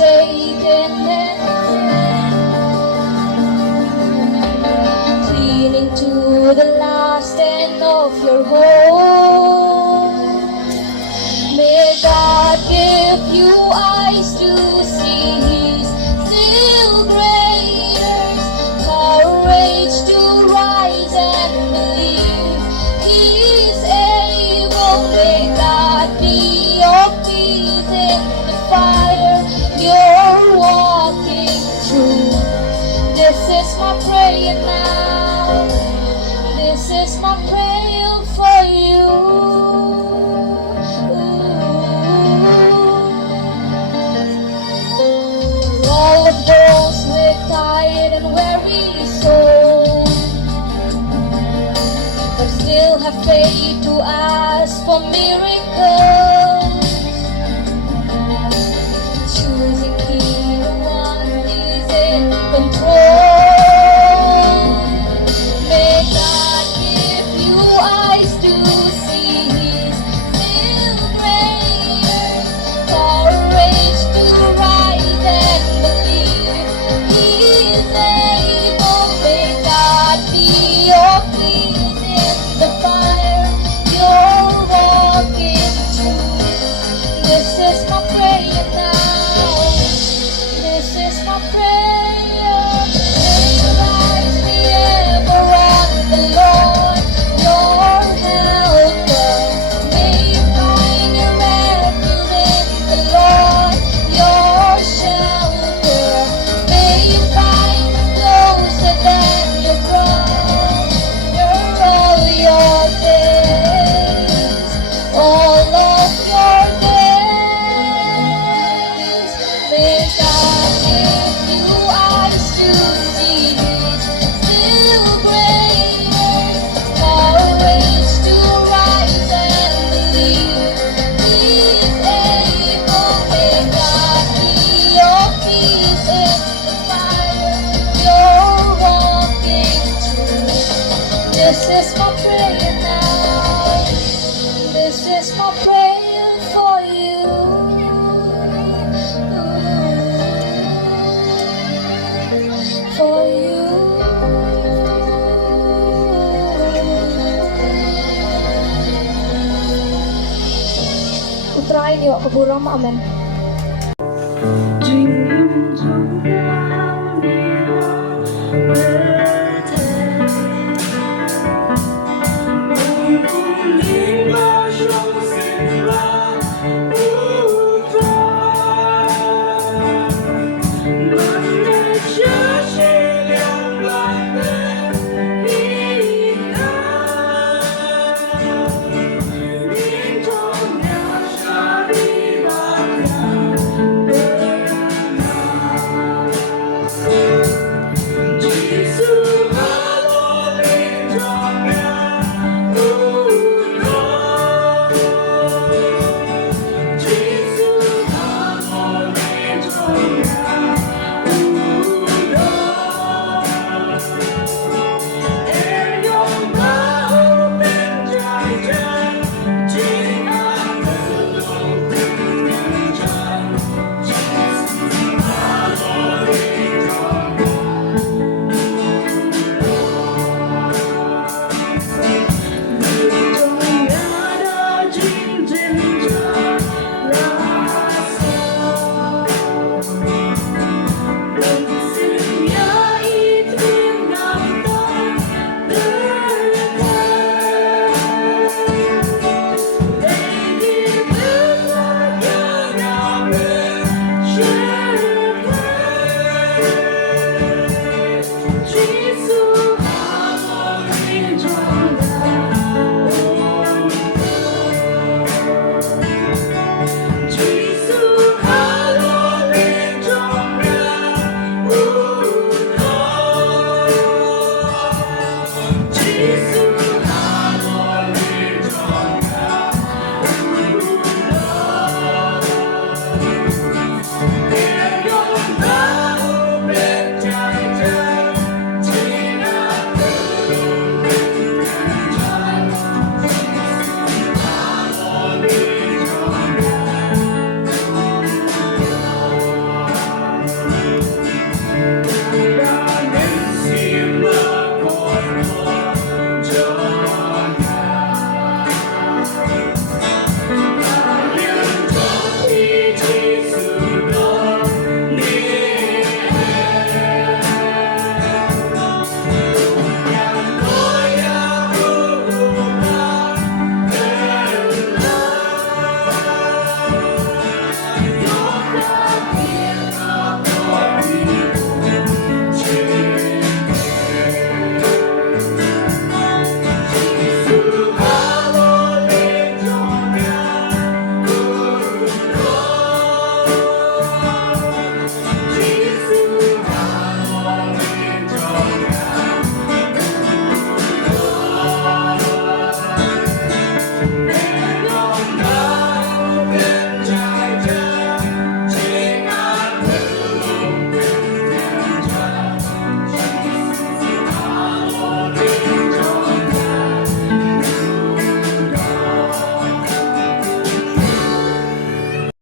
taken and cleaning to the last end of your home. May God give you eyes to see He's still greater, courage to rise and believe He's able. May God be your peace in the fire you're walking through. This is my prayer now. This is my prayer for you. All of those with tired and weary souls, but still have faith to ask for miracles. Choosing He, the one is in control. May God give you eyes to see He's still greater, courage to rise and believe He's able. May God be your peace in the fire you're walking through. This is my prayer now. This is my prayer. May your eyes be ever on the Lord, your helper. May you find your refuge in the Lord, your shelter. May you find Him closer than your brother all your days, all of your days. May God give you eyes to see He's still greater, courage to rise and believe He's able. May God be your peace in the fire you're walking through. This is my prayer now. This is my prayer for you. For you. Putrain yo keburang mo amen. Jingduwai.